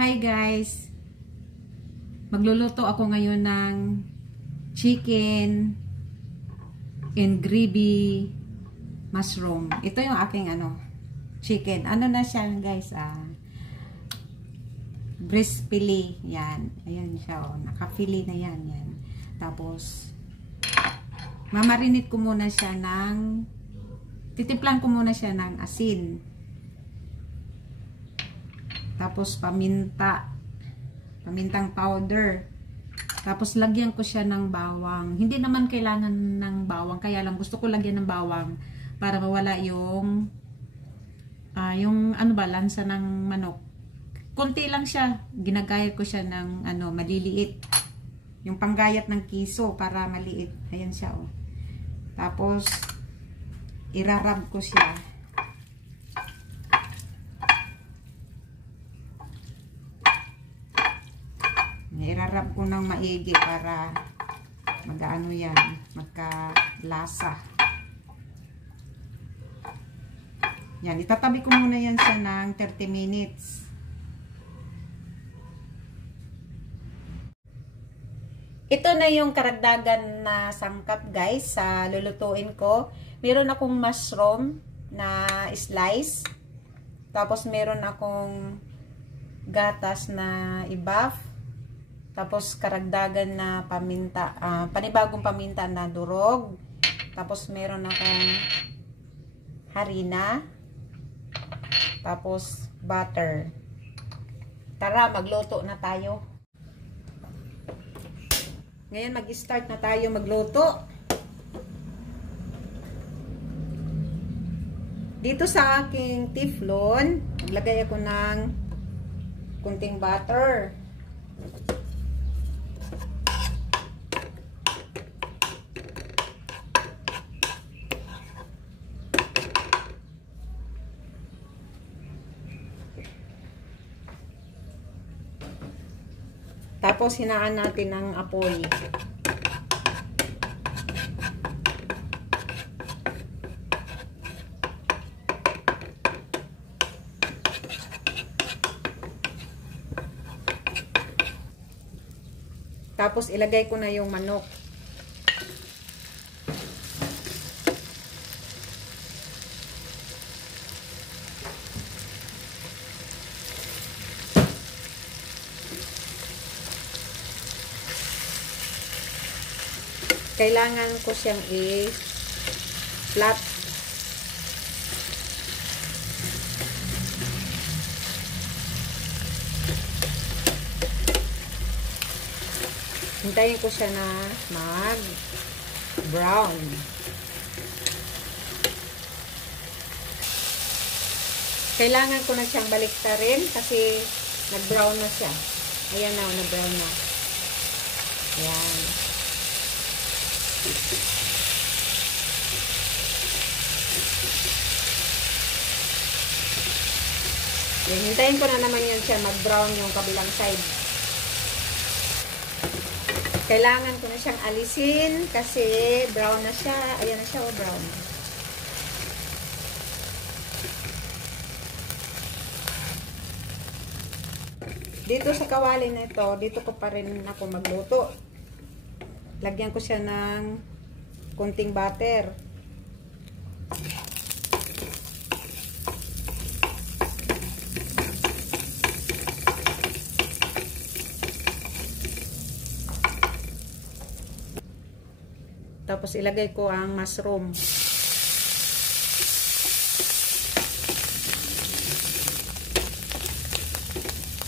Hi guys! Magluluto ako ngayon ng chicken and gravy mushroom. Ito yung aking chicken. Ano na siya guys? Breast fillet. Yan. Ayan siya. Naka-fillet na yan. Yan. Tapos, mamarinate ko muna siya ng titimplan ko muna siya ng asin. Tapos pamintang powder. Tapos lagyan ko siya ng bawang. Hindi naman kailangan ng bawang, kaya lang gusto ko lagyan ng bawang para mawala yung lansa ng manok. Konti lang siya. Ginagayat ko siya ng maliliit. Yung panggayat ng kiso para maliit. Ayan siya oh. Tapos irarab ko siya. Irarab ko ng maigi para magkalasa. Yan, itatabi ko muna yan siya ng 30 minutes. Ito na yung karagdagan na sangkap guys sa lulutuin ko. Meron akong mushroom na slice. Tapos meron akong gatas na i-buff. Tapos karagdagan na paminta, panibagong paminta na durog. Tapos meron akong harina. Tapos butter. Tara, magluto na tayo. Ngayon mag-start na tayo magluto. Dito sa aking teflon, maglagay ako ng kunting butter. Tapos hinaan natin ng apoy. Tapos ilagay ko na yung manok. Kailangan ko siyang i-flat. Hintayin ko siya na mag-brown. Kailangan ko na siyang baliktarin kasi nag-brown na siya. Ayan na, nag-brown na. Ayan. Hintayin ko na naman yan siya mag-brown yung kabilang side. Kailangan ko na siyang alisin kasi brown na siya. Ayan na siya, brown. Dito sa kawali na ito, dito ko pa rin ako magluto. Lagyan ko siya ng konting butter. Tapos ilagay ko ang mushroom.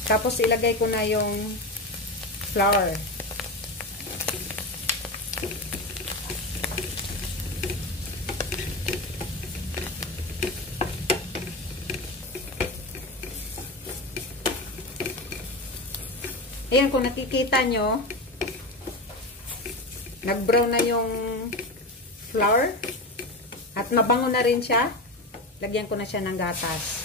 Tapos ilagay ko na yung flour. Ayan, kung nakikita nyo, nag-brown na yung flour at mabango na rin siya. Lagyan ko na siya ng gatas.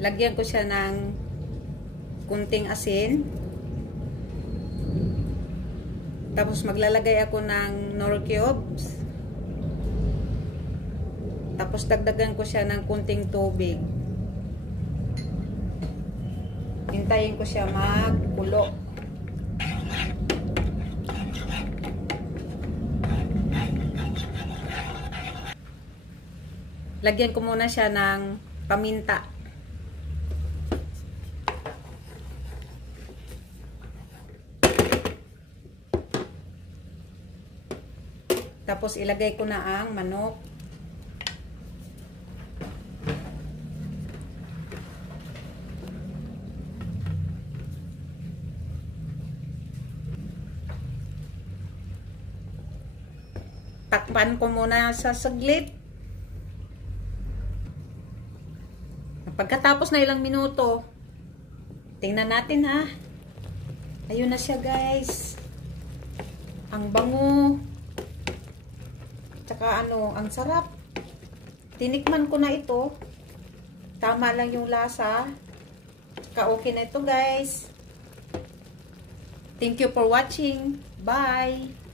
Lagyan ko siya ng kunting asin. Tapos maglalagay ako ng Knorr cubes. Tapos dagdagan ko siya ng kunting tubig. Hintayin ko siya magkulo. Lagyan ko muna siya ng paminta. Tapos ilagay ko na ang manok. Takpan ko muna sa saglit. Pagkatapos na ilang minuto, tingnan natin ha. Ayun na siya guys. Ang bango. Tsaka ang sarap. Tinikman ko na ito. Tama lang yung lasa. Tsaka okay na ito guys. Thank you for watching. Bye!